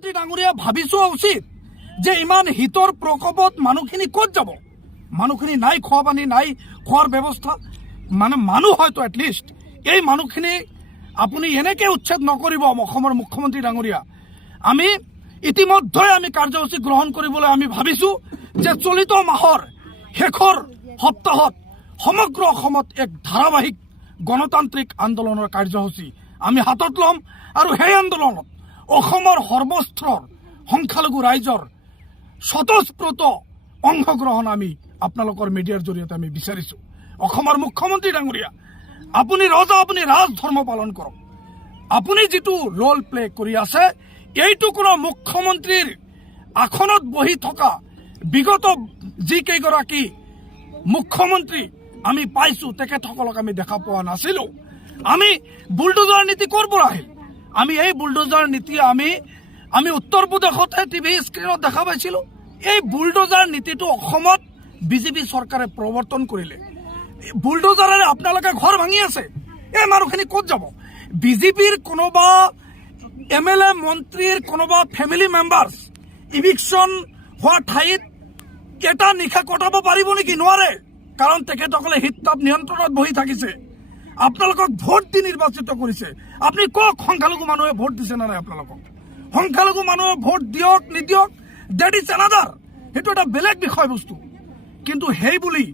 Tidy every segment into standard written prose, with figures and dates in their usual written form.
মুখ্যমন্ত্ৰী ডাঙৰীয়া ভাবি চোৱা উচিত যে ইমান হিতৰ প্ৰকোপত মানুহখিনি ক'ত যাব। মানুহখিনি নাই, খোৱা পানী নাই, খোৱাৰ ব্যৱস্থা মানে মানুহ হয়তো এটলিষ্ট এই মানুহখিনি আপুনি এনেকৈ উচ্ছেদ নকৰিব। অসমৰ মুখ্যমন্ত্ৰী ডাঙৰীয়া আমি ইতিমধ্যে আমি কাৰ্যসূচী গ্ৰহণ কৰিবলৈ আমি ভাবিছোঁ যে চলিত মাহৰ শেষৰ সপ্তাহত সমগ্ৰ অসমত এক ধাৰাবাহিক গণতান্ত্ৰিক আন্দোলনৰ কাৰ্যসূচী আমি হাতত ল'ম আৰু সেই আন্দোলনত অসমৰ সৰ্বস্তৰৰ সংখ্যালঘু ৰাইজৰ স্বতঃস্ফূৰ্ত অংশগ্ৰহণ আমি আপোনালোকৰ মিডিয়াৰ জৰিয়তে আমি বিচাৰিছোঁ। অসমৰ মুখ্যমন্ত্ৰী ডাঙৰীয়া আপুনি ৰজা, আপুনি ৰাজ ধৰ্ম পালন কৰক। আপুনি যিটো ৰোল প্লে কৰি আছে এইটো কোনো মুখ্যমন্ত্ৰীৰ আসনত বহি থকা বিগত যিকেইগৰাকী মুখ্যমন্ত্ৰী আমি পাইছোঁ তেখেতসকলক আমি দেখা পোৱা নাছিলোঁ। আমি বুলডোজাৰ নীতি ক'ৰ পৰা আহিল? আমি এই বুলডোজাৰ নীতি আমি উত্তৰ প্ৰদেশতে টিভি স্ক্ৰীণত দেখা পাইছিলোঁ। এই বুলডোজাৰ নীতিটো অসমত বিজেপি চৰকাৰে প্ৰৱৰ্তন কৰিলে। বুলডোজাৰেৰে আপোনালোকে ঘৰ ভাঙি আছে, এই মানুহখিনি ক'ত যাব? বিজেপিৰ কোনোবা MLA মন্ত্ৰীৰ কোনোবা ফেমিলি মেম্বাৰ্ছ ইভিকশ্যন হোৱা ঠাইত এটা নিশা কটাব পাৰিব নেকি? নোৱাৰে, কাৰণ তেখেতসকলে শীততাপ নিয়ন্ত্ৰণত বহি থাকিছে। আপোনালোকক ভোট দি নিৰ্বাচিত কৰিছে। আপুনি কওক সংখ্যালঘু মানুহে ভোট দিছে নে নাই? আপোনালোকক সংখ্যালঘু মানুহে ভোট দিয়ক নিদিয়ক ডেট ইজ এনাদাৰ, সেইটো এটা বেলেগ বিষয়বস্তু। কিন্তু সেই বুলি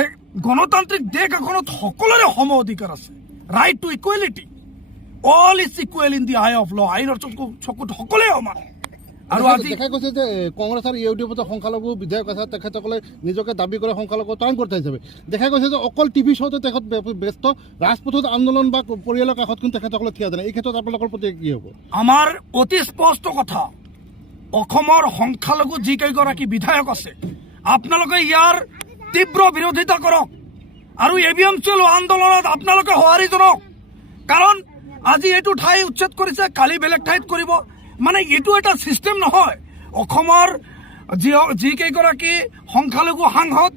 এক গণতান্ত্ৰিক দেশ এখনত সকলোৰে সম অধিকাৰ আছে, right to equality. All is equal in the I of law. আইনৰ চকুত সকলোৱে সমান। আৰু আজি দেখা গৈছে যে কংগ্ৰেছ আৰু ইউডিএফত সংখ্যালঘু বিধায়ক আছে, তেখেতসকলে নিজকে দাবী কৰে সংখ্যালঘু ত্ৰাণকৰ্তা হিচাপে। দেখা গৈছে যে অকল টিভি শ্ব'তে তেখেত ব্যস্ত, ৰাজপথত আন্দোলন বা পৰিয়ালৰ কাষত কিন্তু তেখেতসকলে থিয় দিয়া নাই। এই ক্ষেত্ৰত আপোনালোকৰ প্ৰতি কি হ'ব? আমাৰ অতি স্পষ্ট কথা, অসমৰ সংখ্যালঘু যিকেইগৰাকী বিধায়ক আছে আপোনালোকে ইয়াৰ তীব্ৰ বিৰোধিতা কৰক আৰু AVMC আন্দোলনত আপোনালোকে সঁহাৰি জনাওক। কাৰণ আজি এইটো ঠাই উচ্ছেদ কৰিছে, কালি বেলেগ ঠাইত কৰিব, মানে এইটো এটা ছিষ্টেম নহয়। অসমৰ যিকেইগৰাকী সংখ্যালঘু সাংসদ,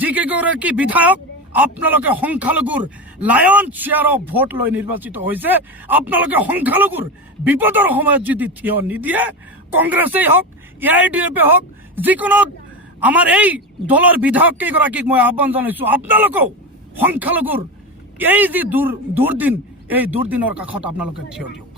যিকেইগৰাকী বিধায়ক আপোনালোকে সংখ্যালঘুৰ লায়ন শ্বেয়াৰ অফ ভোট লৈ নিৰ্বাচিত হৈছে। আপোনালোকে সংখ্যালঘুৰ বিপদৰ সময়ত যদি থিয় নিদিয়ে, কংগ্ৰেছেই হওক AIUDF হওক যিকোনো আমাৰ এই দলৰ বিধায়ক কেইগৰাকীক মই আহ্বান জনাইছোঁ, আপোনালোকেও সংখ্যালঘুৰ এই যি দুৰ্দিন, এই দুৰ্দিনৰ কাষত আপোনালোকে থিয় দিয়ক।